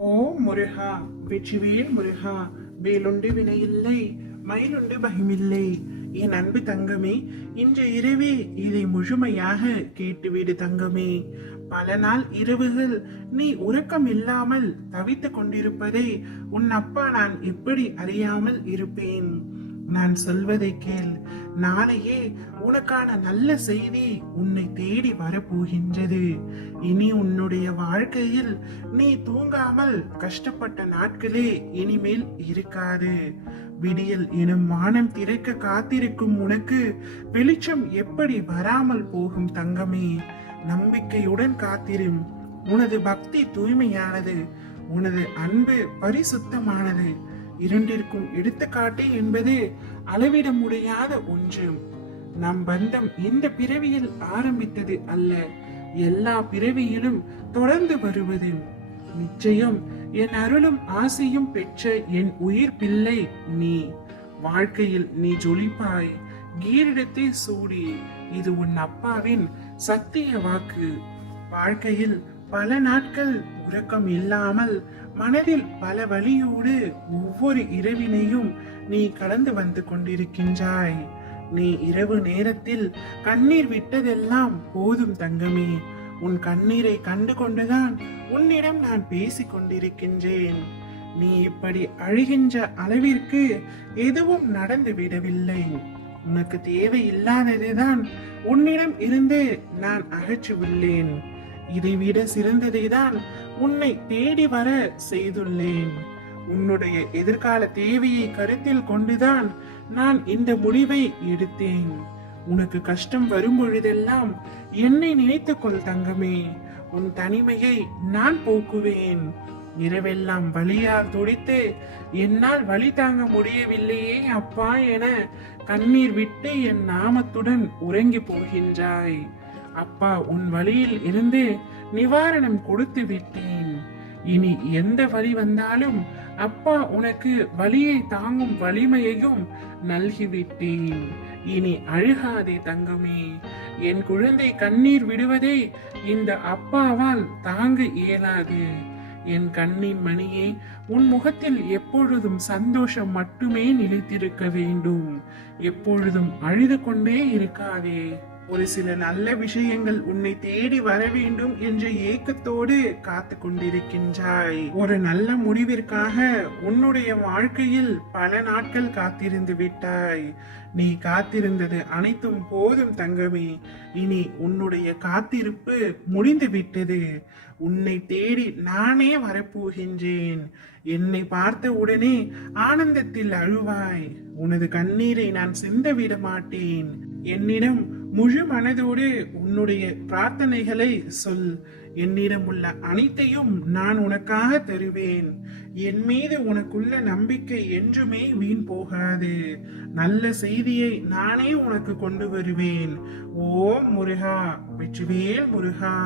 ஓ முருகா, வெற்றிவேல் முருகா, வேலுண்டு வினையில்லை, மயிலுண்டு பயமில்லை. என் அன்பு தங்கமே, இன்று இரவே இதை முழுமையாக கேட்டுவிடு தங்கமே. பல நாள் இரவுகள் நீ உறக்கம் இல்லாமல் தவித்துக் கொண்டிருப்பதை உன் அப்பா நான் எப்படி அறியாமல் இருப்பேன்? நான் சொல்வதை கேள். நாளையே உனக்கான நல்ல செய்தி உன்னை தேடி வரப்போகின்றது. இனி உன்னுடைய வாழ்க்கையில் நீ தூங்காமல் கஷ்டப்பட்ட நாட்களே இனிமேல் இருக்காது. விடியல் எனும் வானம் திறக்க காத்திருக்கும் உனக்கு வெளிச்சம் எப்படி வராமல் போகும் தங்கமே? நம்பிக்கையுடன் காத்திரும். உனது பக்தி தூய்மையானது, உனது அன்பு பரிசுத்தமானது. இரண்டிற்கும் எடுத்துக்காட்டு என்பது அளவிட முடியாத ஒன்று. நம் பந்தம் இந்த பிறவியில் ஆரம்பித்தது அல்ல, எல்லா பிறவியிலும் தொடர்ந்து வருவது. நிச்சயம் என் அருளும் ஆசையும் பெற்ற என் உயிர் பிள்ளை நீ. வாழ்க்கையில் நீ ஜொலிப்பாய், கீரிடத்தை சூடி. இது உன் அப்பாவின் சத்திய வாக்கு. வாழ்க்கையில் பல நாட்கள் உறக்கம் இல்லாமல் மனதில் பல வலியோடு ஒவ்வொரு இரவினையும் நீ கடந்து வந்து கொண்டிருக்கின்றாய். நீ இரவு நேரத்தில் கண்ணீர் விட்டதெல்லாம் போதும் தங்கமே. உன் கண்ணீரை கண்டு கொண்டுதான் உன்னிடம் நான் பேசிக் கொண்டிருக்கின்றேன். நீ இப்படி அழுகின்ற அளவிற்கு எதுவும் நடந்து விடவில்லை. உனக்கு தேவையில்லாததுதான் உன்னிடம் இருந்து நான் அகற்றியுள்ளேன். இதைவிட சிறந்ததை தான் உன்னை தேடி வர செய்துள்ளேன். உன்னுடைய எதிர்கால தேவையை கருத்தில் கொண்டுதான் நான் இந்த முடிவை எடுத்தேன். உனக்கு கஷ்டம் வரும் பொழுதெல்லாம் என்னை நினைத்துக்கொள் தங்கமே. உன் தனிமையை நான் போக்குவேன். இரவெல்லாம் வலியால் துடித்து என்னால் வலி தாங்க முடியவில்லையே அப்பா என கண்ணீர் விட்டு என் நாமத்துடன் உறங்கி போகின்றாய். அப்பா உன் வழியில் இருந்து நிவாரணம் கொடுத்து விட்டேன். இனி எந்த வழி வந்தாலும் அப்பா உனக்கு வலியை தாங்கும் வலிமையையும் நல்கிவிட்டேன். இனி அழுகாதே தங்கமே. என் குழந்தை கண்ணீர் விடுவதை இந்த அப்பாவால் தாங்க இயலாது. என் கண்ணின் மணியே, உன் முகத்தில் எப்பொழுதும் சந்தோஷம் மட்டுமே நிலைத்திருக்க வேண்டும். எப்பொழுதும் அழுது கொண்டே இருக்காதே. ஒரு சில நல்ல விஷயங்கள் உன்னை தேடி வர வேண்டும் என்ற ஏக்கத்தோடு காத்து கொண்டிருக்கின்றாய். ஒரு நல்ல முடிவிற்காக உன்னுடைய வாழ்க்கையில் பல நாட்கள் காத்திருந்து விட்டாய். நீ காத்திருந்தது அனைத்தும் போதும் தங்கமே. இனி உன்னுடைய காத்திருப்பு முடிந்து விட்டது. உன்னை தேடி நானே வரப்போகின்றேன். என்னை பார்த்த உடனே ஆனந்தத்தில் அழுவாய். உனது கண்ணீரை நான் சிந்த விட மாட்டேன். என்னிடம் முழு மனதோடு உன்னுடைய பிரார்த்தனைகளை சொல். என்னிடம் உள்ள அனைத்தையும் நான் உனக்காக தருவேன். என் மீது உனக்குள்ள நம்பிக்கை என்றுமே வீண் போகாது. நல்ல செய்தியை நானே உனக்கு கொண்டு வருவேன். ஓ முருகா, வெற்றிவேல் முருகா.